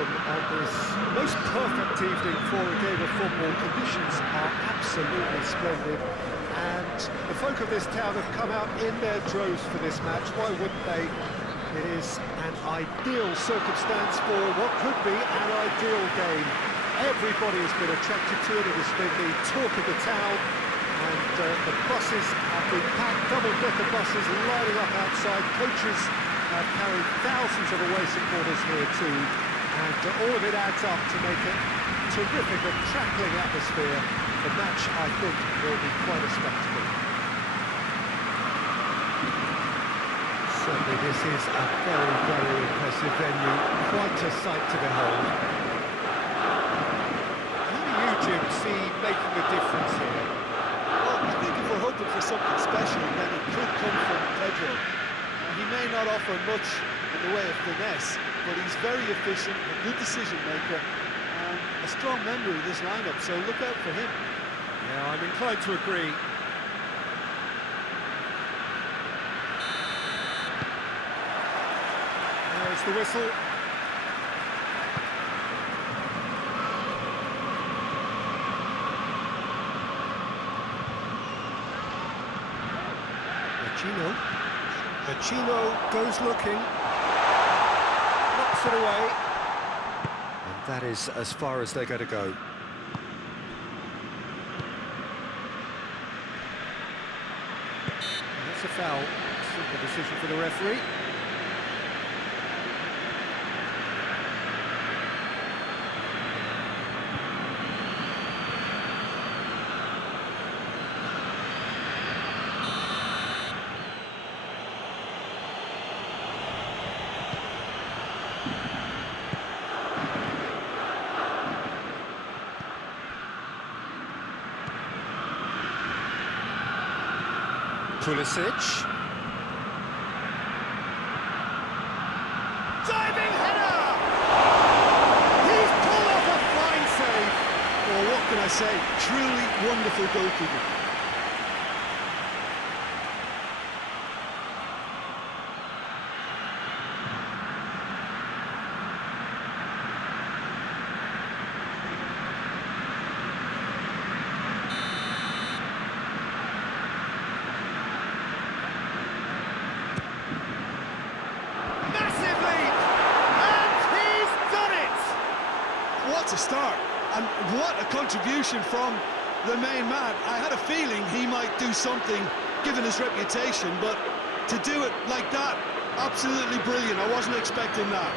welcome on this most perfect evening for a game of football. Conditions are absolutely splendid, and the folk of this town have come out in their droves for this match. Why wouldn't they? It is an ideal circumstance for what could be an ideal game. Everybody has been attracted to it. It has been the talk of the town, and the buses have been packed, double-decker buses lining up outside. Coaches have carried thousands of away supporters here too, and all of it adds up to make it terrific and crackling atmosphere. The match, I think, will be quite a spectacle. Certainly this is a very, very impressive venue, quite a sight to behold. How do you, Jim, see making a difference here? Well, I think if we're hoping for something special, then it could come from Pedro. He may not offer much in the way of finesse, but he's very efficient, a good decision maker, and a strong member of this lineup, so look out for him. Yeah, I'm inclined to agree. There's the whistle. Pacino goes looking, knocks it away, and that is as far as they're going to go. And that's a foul. Simple decision for the referee. Pulisic. Diving header! He's pulled off a fine save. Well, what can I say? Truly wonderful goalkeeping. What a start, and what a contribution from the main man. I had a feeling he might do something given his reputation, but to do it like that, absolutely brilliant. I wasn't expecting that.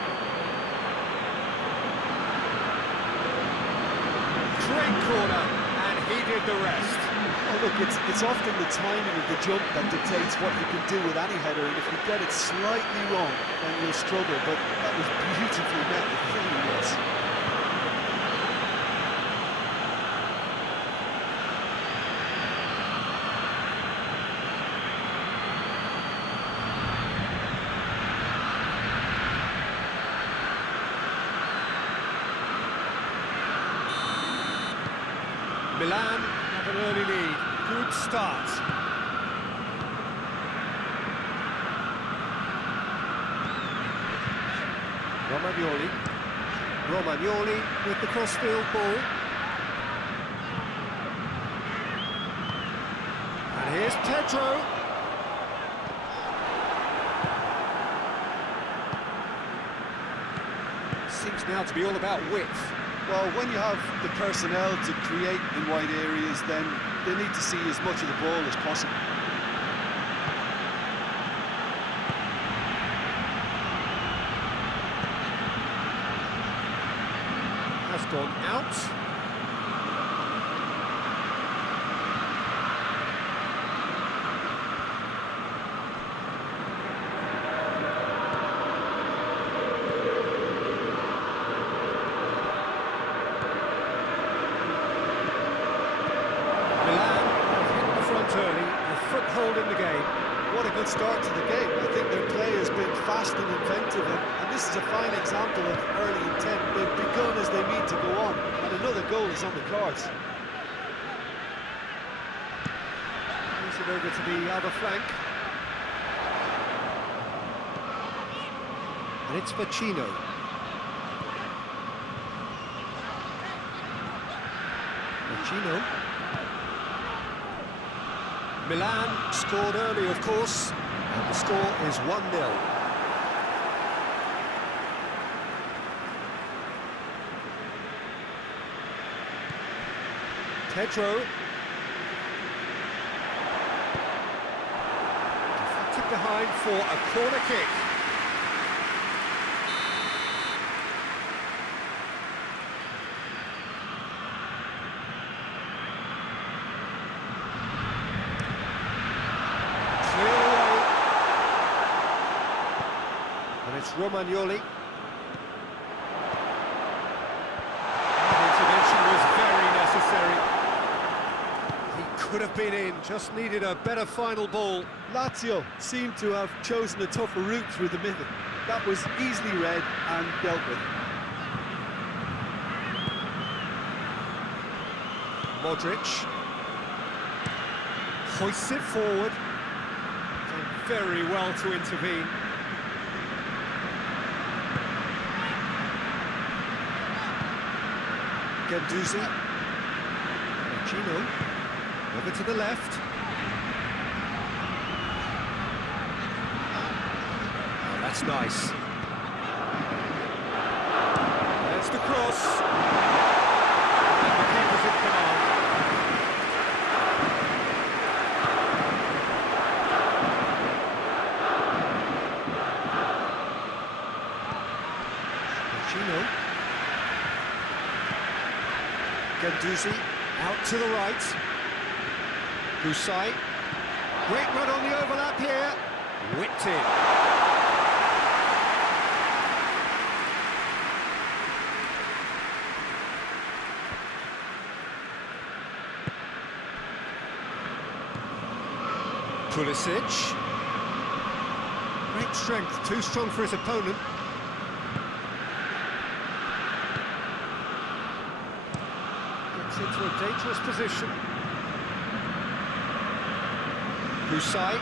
Great corner, and he did the rest. Oh, look, it's often the timing of the jump that dictates what you can do with any header, and if you get it slightly wrong, then you'll struggle, but that was beautifully met, it really was. Milan have an early lead. Good start. Romagnoli with the crossfield ball. And here's Pedro. Seems now to be all about width. Well, when you have the personnel to create in wide areas, then they need to see as much of the ball as possible. Has gone out. Early, a foothold in the game. What a good start to the game. I think their play has been fast and inventive, and this is a fine example of early intent. They've begun as they mean to go on, and another goal is on the cards. Moves it over to the other flank. And it's Pacino. Gino. Milan scored early, of course, and the score is 1-0. Pedro. Deflected behind for a corner kick. And it's Romagnoli. The intervention was very necessary. He could have been in, just needed a better final ball. Lazio seemed to have chosen a tougher route through the middle. That was easily read and dealt with. Modric hoists it forward. Done very well to intervene. Guendouzi. Gino. Over to the left. Oh, that's nice. There's the cross. And the keeper's in command. Gino. Guendouzi out to the right. Husai. Great run on the overlap here. Whipped in. Pulisic. Great strength, too strong for his opponent. Gets into a dangerous position. Husai.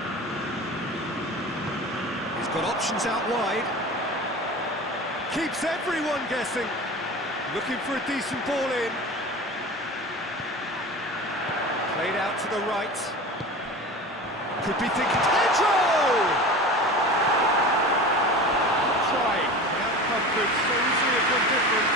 He's got options out wide. Keeps everyone guessing. Looking for a decent ball in. Played out to the right. Could be thinking, Pedro! Trying. The outcome could so easily have been different.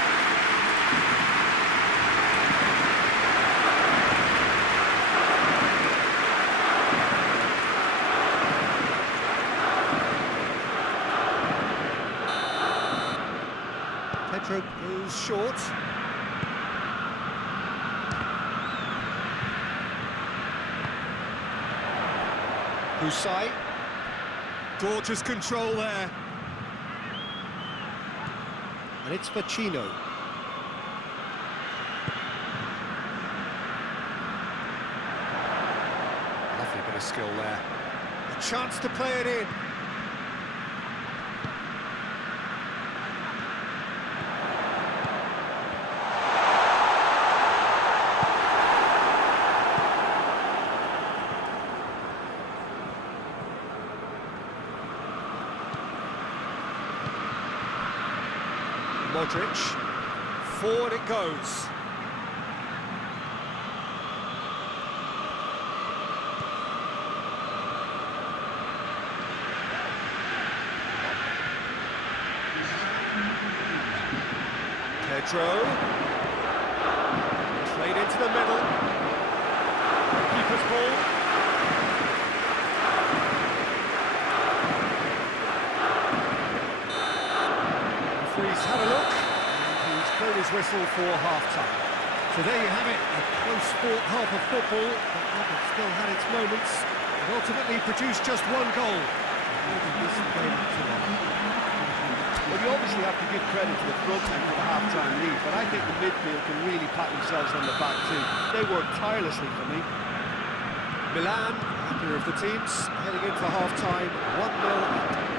Pedro goes short. Husai. Gorgeous control there. And it's Pacino. Lovely bit of skill there. A chance to play it in. Modric, forward it goes. Pedro, played into the middle. Keeper's ball. He's had a look, and he's blown his whistle for half-time. So there you have it, a close-fought half of football, but one that still had its moments, and ultimately produced just one goal. Well, you obviously have to give credit to the front men for the half-time lead, but I think the midfield can really pat themselves on the back too. They worked tirelessly for me. Milan, happier of the teams, heading in for half-time, 1-0.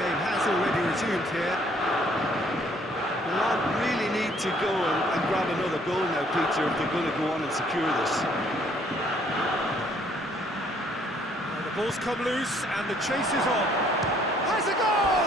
Has already resumed here. Milan really need to go and grab another goal now, Peter, if they're going to go on and secure this. And the ball's come loose and the chase is on. Has a goal!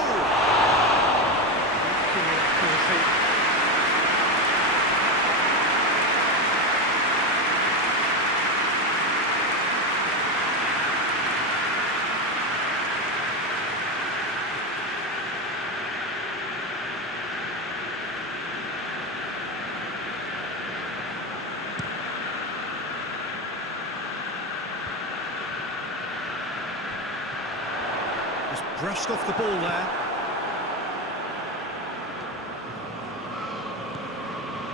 Brushed off the ball there.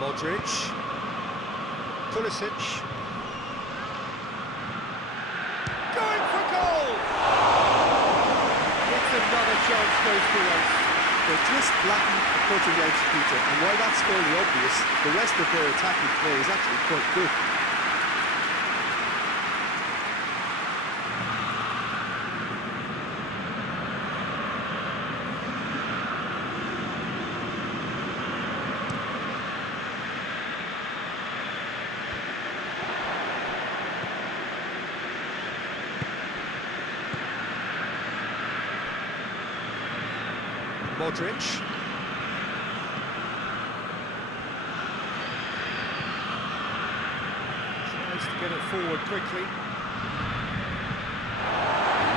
Modric. Pulisic. Going for goal! It's another chance goes to waste. They're just lacking the cutting edge, Peter, and while that's fairly obvious, the rest of their attacking play is actually quite good. Modric. Tries to get it forward quickly.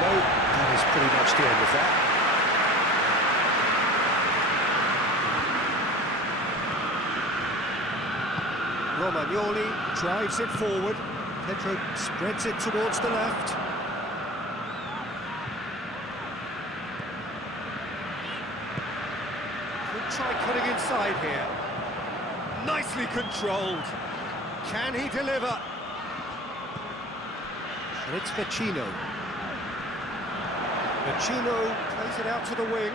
No, that is pretty much the end of that. Romagnoli drives it forward. Pedro spreads it towards the left. Try cutting inside here. Nicely controlled. Can he deliver? And it's Vecino. Vecino plays it out to the wing.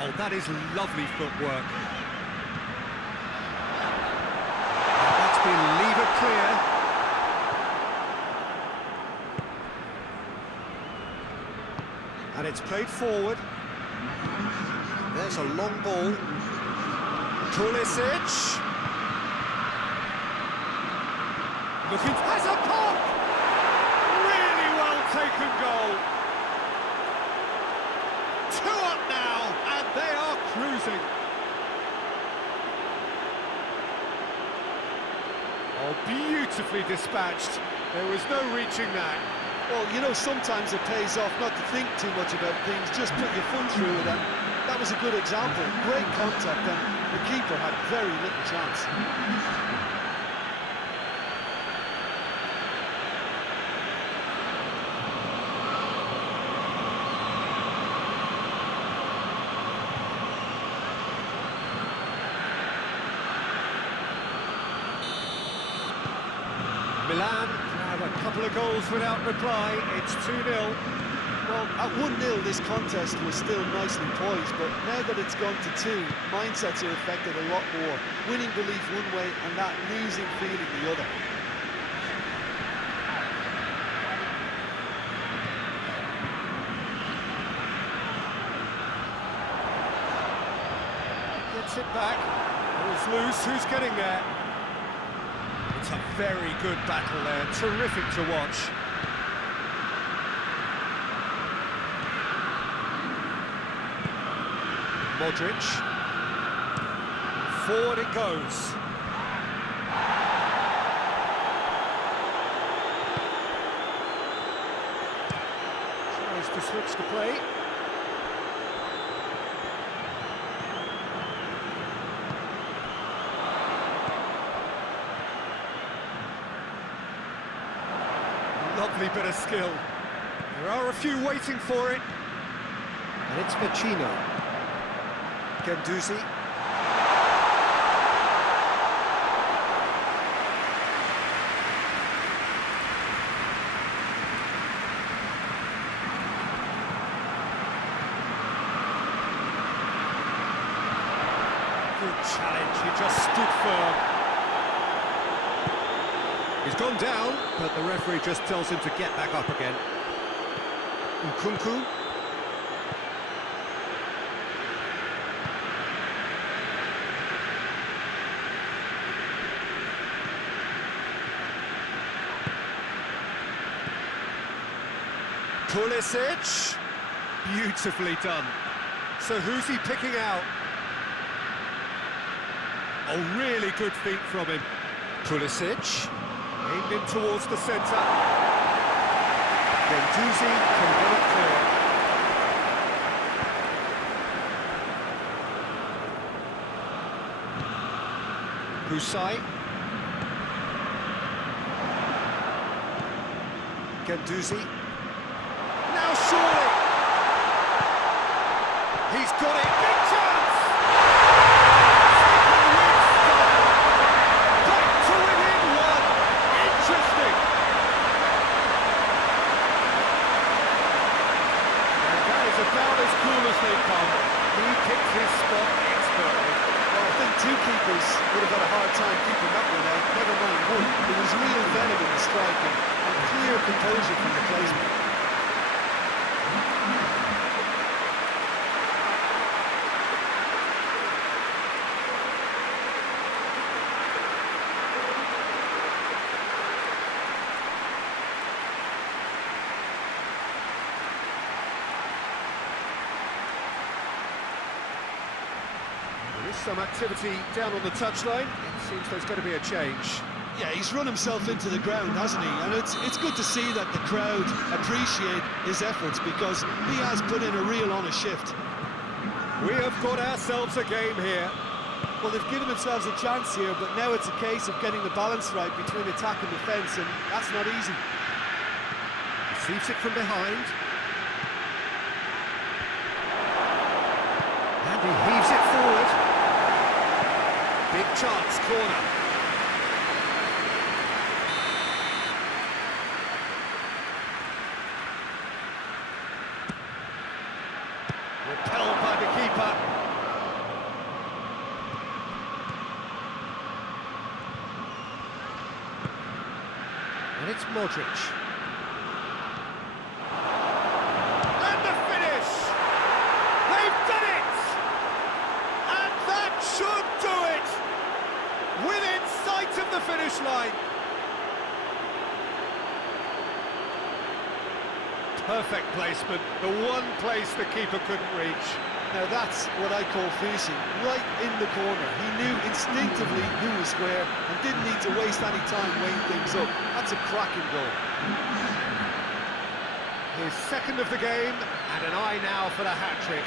Oh, that is lovely footwork. And that's been levered clear. And it's played forward. There's a long ball. Pulisic. Looking, has a pop! Really well taken goal. 2 up now, and they are cruising. Oh, beautifully dispatched. There was no reaching that. Well, you know, sometimes it pays off not to think too much about things, just put your foot through it, and that was a good example. Great contact, and the keeper had very little chance. Milan have a couple of goals without reply. It's 2-0. Well, at 1-0 this contest was still nicely poised, but now that it's gone to 2, mindsets are affected a lot more. Winning belief one way and that losing feeling the other. Gets it back. Ball's loose. Who's getting there? It's a very good battle there. Terrific to watch. Modric. Forward it goes. Tries to switch the play. Lovely bit of skill. There are a few waiting for it. And it's Vecino. Guendouzi. Good challenge, he just stood firm. He's gone down, but the referee just tells him to get back up again. Nkunku. Pulisic. Beautifully done. So who's he picking out? Oh, really good feet from him. Pulisic. Aimed in towards the centre. Guendouzi can get it clear. Husai. Guendouzi. Now surely! got it, big chance! Back to within one. Interesting. And that is about as cool as they come. He picked his spot expertly. Well, I think two keepers would have had a hard time keeping that one out, never mind one. There was real venom in the strike and clear composure from the placement. There is some activity down on the touchline. It seems there's going to be a change. Yeah, he's run himself into the ground, hasn't he? And it's good to see that the crowd appreciate his efforts because he has put in a real honest shift. We have got ourselves a game here. Well, they've given themselves a chance here, but now it's a case of getting the balance right between attack and defence, and that's not easy. Receives it from behind. And he heaves it forward. Big chance, corner. Repelled by the keeper. And it's Modric. And the finish! They've done it! And that should do it! Within sight of the finish line. Perfect placement, the one place the keeper couldn't reach. Now that's what I call finishing, right in the corner. He knew instinctively who was where and didn't need to waste any time weighing things up. That's a cracking goal. His second of the game, and an eye now for the hat-trick.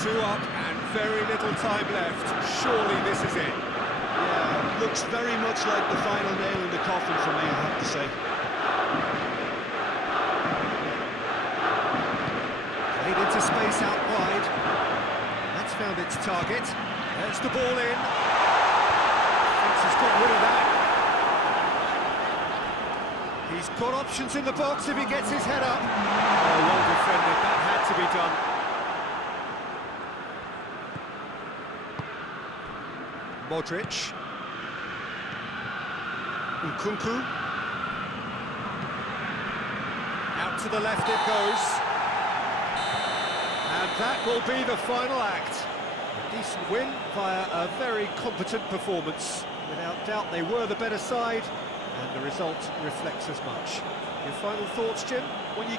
Two up and very little time left. Surely this is it. Yeah, looks very much like the final nail in the coffin for me, I have to say. Played into space out wide. That's found its target. There's the ball in. Thinks he's got rid of that. He's got options in the box if he gets his head up. Oh, well defended. That had to be done. Modric. Nkunku. Out to the left it goes. And that will be the final act. A decent win via a very competent performance. Without doubt they were the better side, and the result reflects as much. Your final thoughts, Jim? When you